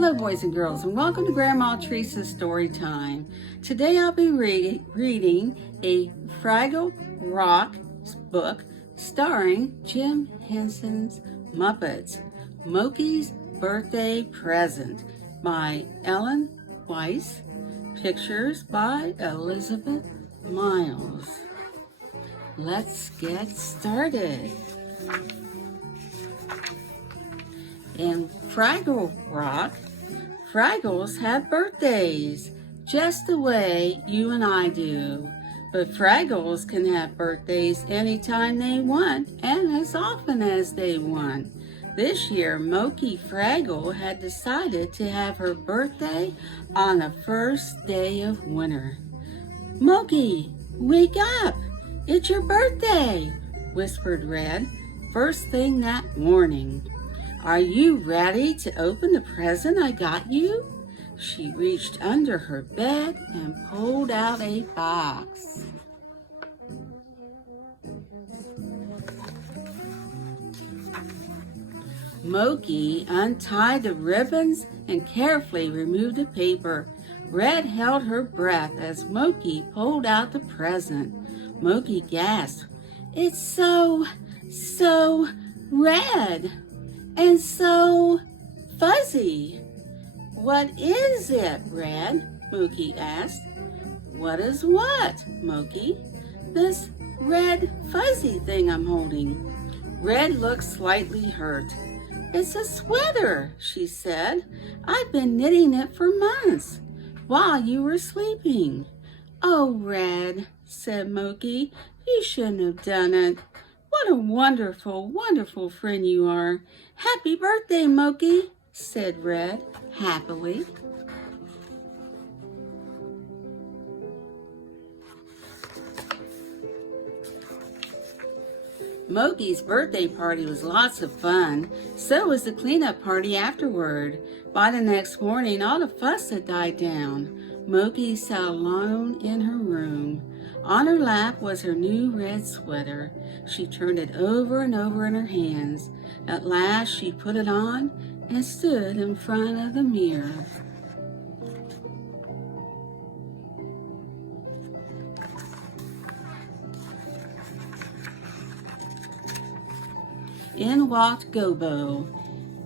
Hello, boys and girls, and welcome to Grandma Teresa's Story Time. Today I'll be reading a Fraggle Rock book starring Jim Henson's Muppets, Mokey's Birthday Present by Ellen Weiss, pictures by Elizabeth Miles. Let's get started. In Fraggle Rock, Fraggles have birthdays, just the way you and I do. But Fraggles can have birthdays anytime they want and as often as they want. This year, Mokey Fraggle had decided to have her birthday on the first day of winter. "Mokey, wake up! It's your birthday!" whispered Red, first thing that morning. "Are you ready to open the present I got you?" She reached under her bed and pulled out a box. Mokey untied the ribbons and carefully removed the paper. Red held her breath as Mokey pulled out the present. Mokey gasped, "It's so red and so fuzzy." "What is it, Red?" Mokey asked. "What is what, Mokey?" "This red fuzzy thing I'm holding." Red looked slightly hurt. "It's a sweater," she said. "I've been knitting it for months while you were sleeping." "Oh, Red," said Mokey, "you shouldn't have done it. What a wonderful, wonderful friend you are." "Happy birthday, Mokey," said Red happily. Mokey's birthday party was lots of fun. So was the cleanup party afterward. By the next morning, all the fuss had died down. Mokey sat alone in her room. On her lap was her new red sweater. She turned it over and over in her hands. At last she put it on and stood in front of the mirror. In walked Gobo.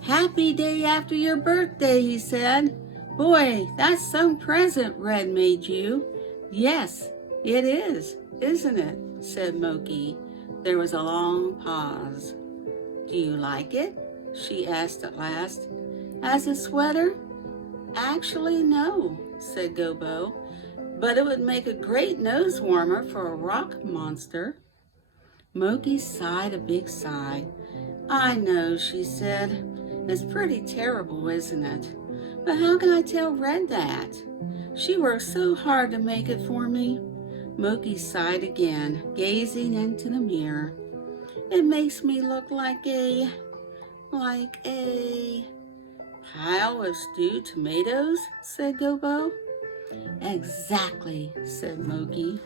"Happy day after your birthday," he said. "Boy, that's some present Red made you." "Yes, it is, isn't it?" said Mokey. There was a long pause. "Do you like it?" she asked at last. "As a sweater?" "Actually, no," said Gobo, "but it would make a great nose warmer for a rock monster." Mokey sighed a big sigh. "I know," she said. "It's pretty terrible, isn't it? But how can I tell Red that? She worked so hard to make it for me." Mokey sighed again, gazing into the mirror. "It makes me look like a pile of stewed tomatoes," said Gobo. "Exactly," said Mokey.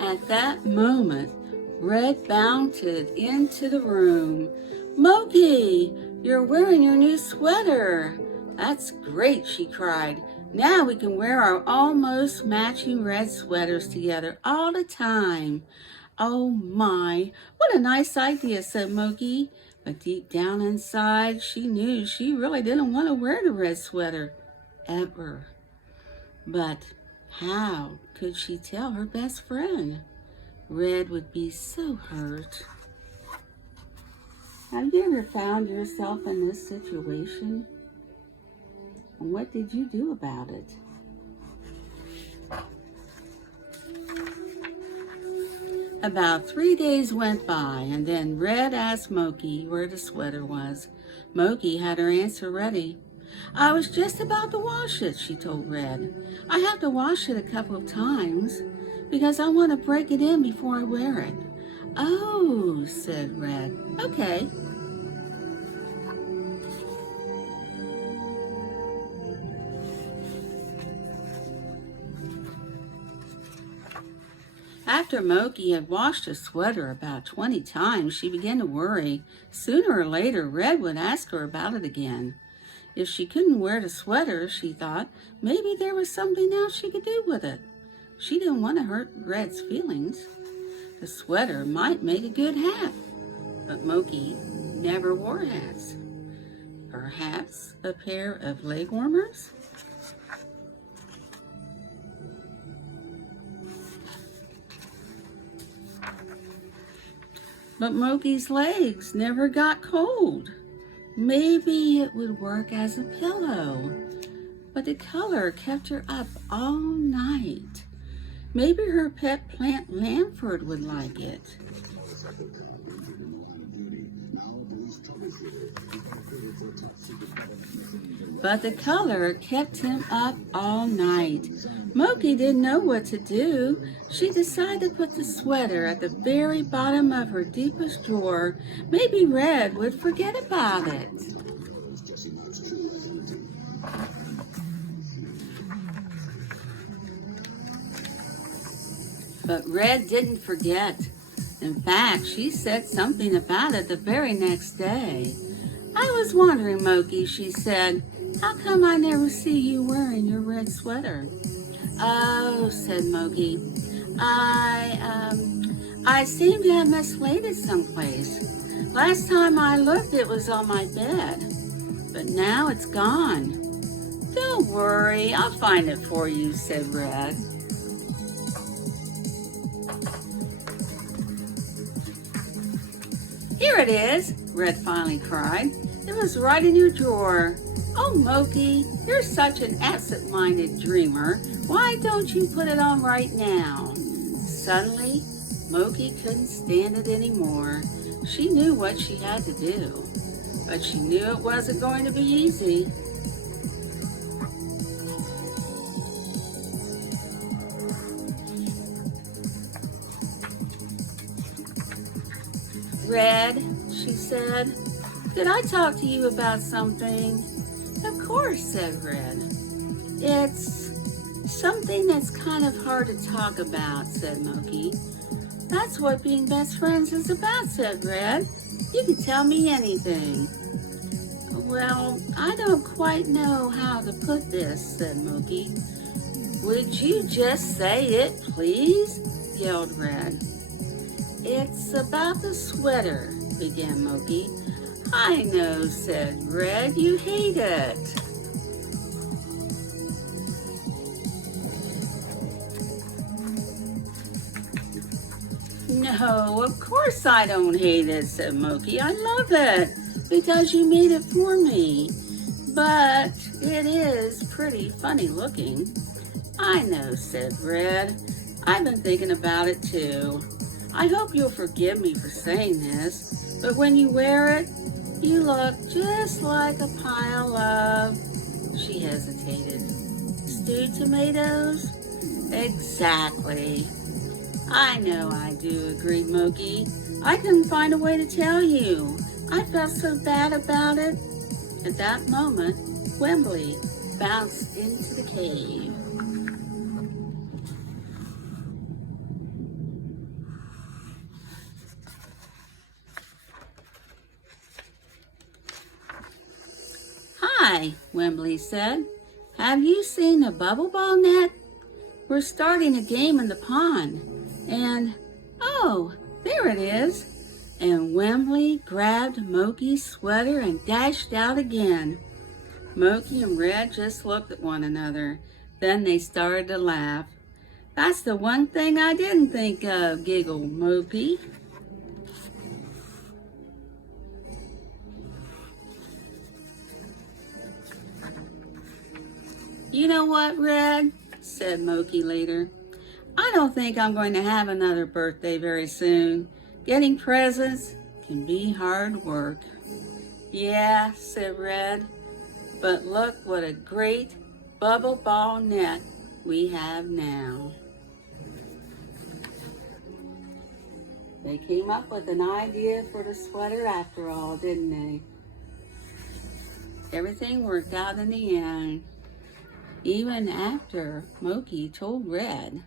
At that moment, Red bounded into the room. "Mokey, you're wearing your new sweater." "That's great," she cried. "Now we can wear our almost matching red sweaters together all the time." "Oh my, what a nice idea," said Mokey. But deep down inside, she knew she really didn't want to wear the red sweater, ever. But how could she tell her best friend? Red would be so hurt. Have you ever found yourself in this situation? And what did you do about it? About 3 days went by, and then Red asked Mokey where the sweater was. Mokey had her answer ready. "I was just about to wash it," she told Red. "I have to wash it a couple of times because I want to break it in before I wear it." "Oh," said Red. "Okay." After Mokey had washed her sweater about 20 times, she began to worry. Sooner or later, Red would ask her about it again. If she couldn't wear the sweater, she thought, maybe there was something else she could do with it. She didn't want to hurt Red's feelings. The sweater might make a good hat, but Mokey never wore hats. Perhaps a pair of leg warmers? But Mokey's legs never got cold. Maybe it would work as a pillow. But the color kept her up all night. Maybe her pet plant Lamford would like it. But the color kept him up all night. Mokey didn't know what to do. She decided to put the sweater at the very bottom of her deepest drawer. Maybe Red would forget about it. But Red didn't forget. In fact, she said something about it the very next day. I was wondering, Mokey, she said, how come I never see you wearing your red sweater? Oh, said Mokey, I seem to have mislaid it someplace. Last time I looked, it was on my bed, but now it's gone. Don't worry, I'll find it for you, said Red. Here it is, Red finally cried. It was right in your drawer. Oh, Mokey, you're such an absent-minded dreamer. Why don't you put it on right now? Suddenly, Mokey couldn't stand it anymore. She knew what she had to do, but she knew it wasn't going to be easy. Red, she said, did I talk to you about something? Of course, said Red. It's something that's kind of hard to talk about, said Mokey. That's what being best friends is about, said Red. You can tell me anything. Well, I don't quite know how to put this, said Mokey. Would you just say it, please? Yelled Red. It's about the sweater, began Mokey. I know, said Red, you hate it. No, of course I don't hate it, said Mokey. I love it because you made it for me. But it is pretty funny looking. I know, said Red. I've been thinking about it too. I hope you'll forgive me for saying this, but when you wear it, you look just like a pile of, she hesitated, stewed tomatoes? Exactly. I know I do, agreed Mokey. I couldn't find a way to tell you. I felt so bad about it. At that moment, Wembley bounced into the cave. Hi, Wembley said. Have you seen a bubble ball net? We're starting a game in the pond. And, oh, there it is. And Wembley grabbed Mokey's sweater and dashed out again. Mokey and Red just looked at one another. Then they started to laugh. That's the one thing I didn't think of, giggled Mokey. You know what, Red? Said Mokey later. I don't think I'm going to have another birthday very soon. Getting presents can be hard work. Yeah, said Red, but look what a great bubble ball net we have now. They came up with an idea for the sweater after all, didn't they? Everything worked out in the end, even after Mokey told Red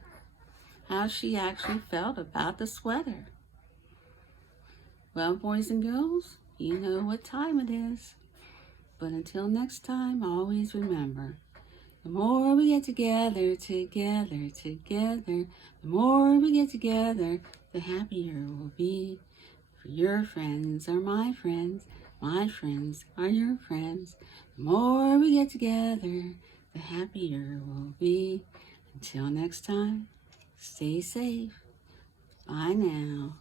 how she actually felt about the sweater. Well, boys and girls, you know what time it is. But until next time, always remember, the more we get together, the more we get together, the happier we'll be. For your friends are my friends are your friends. The more we get together, the happier we'll be. Until next time, stay safe. Bye now.